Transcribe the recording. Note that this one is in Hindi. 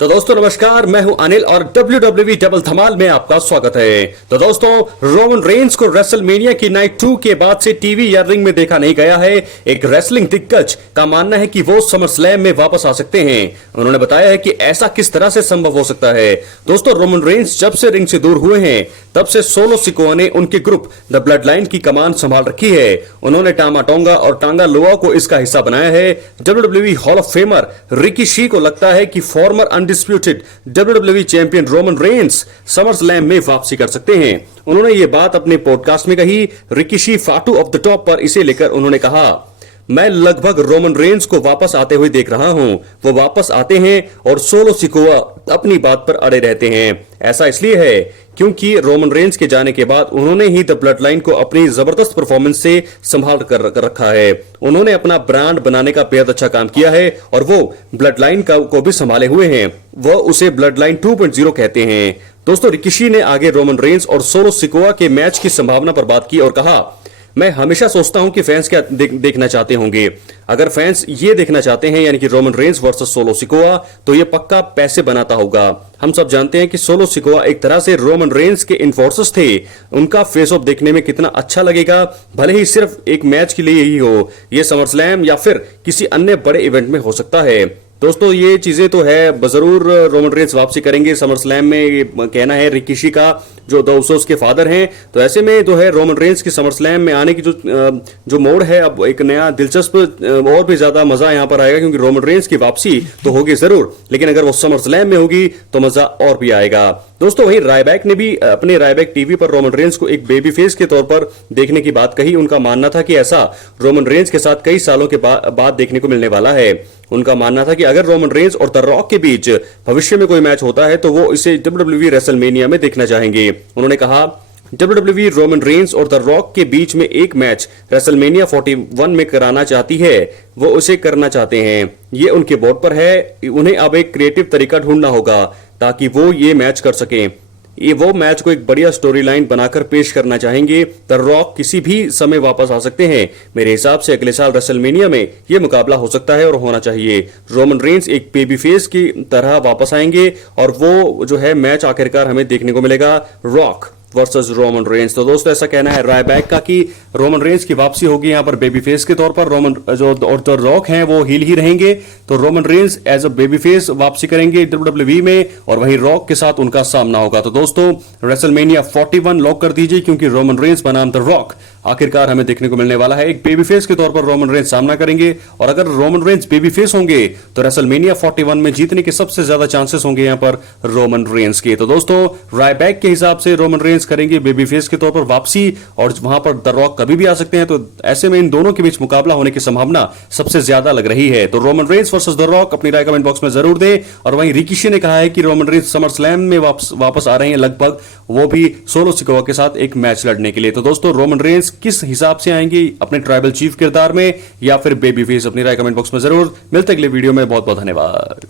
तो दोस्तों नमस्कार, मैं हूं अनिल और WWE डबल धमाल में आपका स्वागत है। तो दोस्तों, रोमन रेंस को रेसलमेनिया की नाइट 2 के बाद से टीवी या रिंग में देखा नहीं गया है। एक रेसलिंग दिग्गज का मानना है कि वो समर स्लैम में वापस आ सकते हैं। उन्होंने बताया है कि ऐसा किस तरह से संभव हो सकता है। दोस्तों, रोमन रेंस जब से रिंग से दूर हुए हैं तब से सोलो सिकोआ ने उनके ग्रुप द ब्लड लाइन की कमान संभाल रखी है। उन्होंने टामा टोंगा और टांगा लोआ को इसका हिस्सा बनाया है। WWE hall of famer Ricky she को लगता है कि farmer undisputed WWE champion Roman Reigns summer slam में वापसी कर सकते हैं। उन्होंने ये बात अपने पॉडकास्ट में कही। Ricky she फाटू of the top पर इसे लेकर उन्होंने कहा, मैं लगभग रोमन रेंस को वापस आते हुए देख रहा हूं। वो वापस आते हैं और सोलो सिकोआ अपनी बात पर अड़े रहते हैं। ऐसा इसलिए है क्योंकि रोमन रेंस के जाने के बाद उन्होंने ही द ब्लड लाइन को अपनी जबरदस्त परफॉर्मेंस से संभाल कर रखा है। उन्होंने अपना ब्रांड बनाने का बेहद अच्छा काम किया है और वो ब्लड लाइन को भी संभाले हुए हैं। वो उसे ब्लड लाइन 2.0 कहते हैं। दोस्तों, रिकी ने आगे रोमन रेंस और सोलो सिकोआ के मैच की संभावना पर बात की और कहा, मैं हमेशा सोचता हूं कि फैंस क्या देखना चाहते होंगे। अगर फैंस ये देखना चाहते हैं यानी कि Roman Reigns versus solo Sikoa, तो ये पक्का पैसे बनाता होगा। हम सब जानते हैं कि सोलो सिकोआ एक तरह से रोमन रेंस के इन्फोर्सर्स थे। उनका फेस ऑफ देखने में कितना अच्छा लगेगा, भले ही सिर्फ एक मैच के लिए ही हो। ये समर स्लैम या फिर किसी अन्य बड़े इवेंट में हो सकता है। दोस्तों, ये चीजें तो है, जरूर रोमन रेंस वापसी करेंगे समर स्लैम में, ये कहना है रिकी का, जो द उसोस के फादर हैं। तो ऐसे में जो है रोमन रेंस की समर स्लैम में आने की जो मोड़ है, अब एक नया दिलचस्प और भी ज्यादा मजा यहां पर आएगा, क्योंकि रोमन रेंस की वापसी तो होगी जरूर, लेकिन अगर वो समर स्लैम में होगी तो मजा और भी आएगा। दोस्तों, वहीं रायबैक ने भी अपने रायबैक टीवी पर रोमन रेंस को एक बेबी फेस के तौर पर देखने की बात कही। उनका मानना था कि ऐसा रोमन रेंस के साथ कई सालों के बाद देखने को मिलने वाला है। उनका मानना था कि अगर रोमन रेंस और द रॉक के बीच भविष्य में कोई मैच होता है तो वो इसे WWE रेसलमेनिया में देखना चाहेंगे। उन्होंने कहा, WWE रोमन रेंस और द रॉक के बीच में एक मैच रेसलमेनिया 41 में कराना चाहती है। वो उसे करना चाहते हैं। ये उनके बोर्ड पर है। उन्हें अब एक क्रिएटिव तरीका ढूंढना होगा ताकि वो ये मैच कर सकें। ये वो मैच को एक बढ़िया स्टोरी लाइन बनाकर पेश करना चाहेंगे। द रॉक किसी भी समय वापस आ सकते हैं। मेरे हिसाब से अगले साल रेसलमेनिया में यह मुकाबला हो सकता है और होना चाहिए। रोमन रेंस एक बेबी फेस की तरह वापस आएंगे और वो जो है मैच आखिरकार हमें देखने को मिलेगा, रॉक वर्सेस रोमन रेंस। तो दोस्तों, ऐसा कहना है रायबैक का कि रोमन रेंस की वापसी होगी यहाँ पर बेबी फेस के तौर पर। रोमन जो और द रॉक हैं वो हील ही रहेंगे। तो Roman Reigns as a baby face वापसी करेंगे WWE में और वहीं रॉक के साथ उनका सामना होगा। तो दोस्तों, रेसलमेनिया 41 लॉक कर दीजिए, क्योंकि रोमन रेंस बनाम द रॉक आखिरकार हमें देखने को मिलने वाला है। एक बेबी फेस के तौर पर रोमन रेंस सामना करेंगे और अगर रोमन रेंस बेबी फेस होंगे तो रेसलमेनिया 41 में जीतने के सबसे ज्यादा चांसेस होंगे यहाँ पर रोमन रेंस के। तो दोस्तों, रायबैक के हिसाब से रोमन रेंस करेंगे बेबी फेस के तौर पर वापसी और वहां पर द रॉक कभी भी आ सकते हैं। तो ऐसे में इन दोनों के बीच मुकाबला होने की संभावना सबसे ज्यादा लग रही है। तो Roman Reigns versus the rock अपनी राय कमेंट बॉक्स में जरूर दें। और वहीं रिकी ने कहा है कि रोमन रेंस समर स्लैम में वापस आ रहे हैं, लगभग वो भी सोलो सिकोआ के साथ एक मैच लड़ने के लिए। तो दोस्तों, रोमन रेंस किस हिसाब से आएंगे, अपने ट्राइबल चीफ किरदार में या फिर बेबी फेस, अपनी राय कमेंट बॉक्स में जरूर। मिलते अगले वीडियो में। बहुत बहुत धन्यवाद।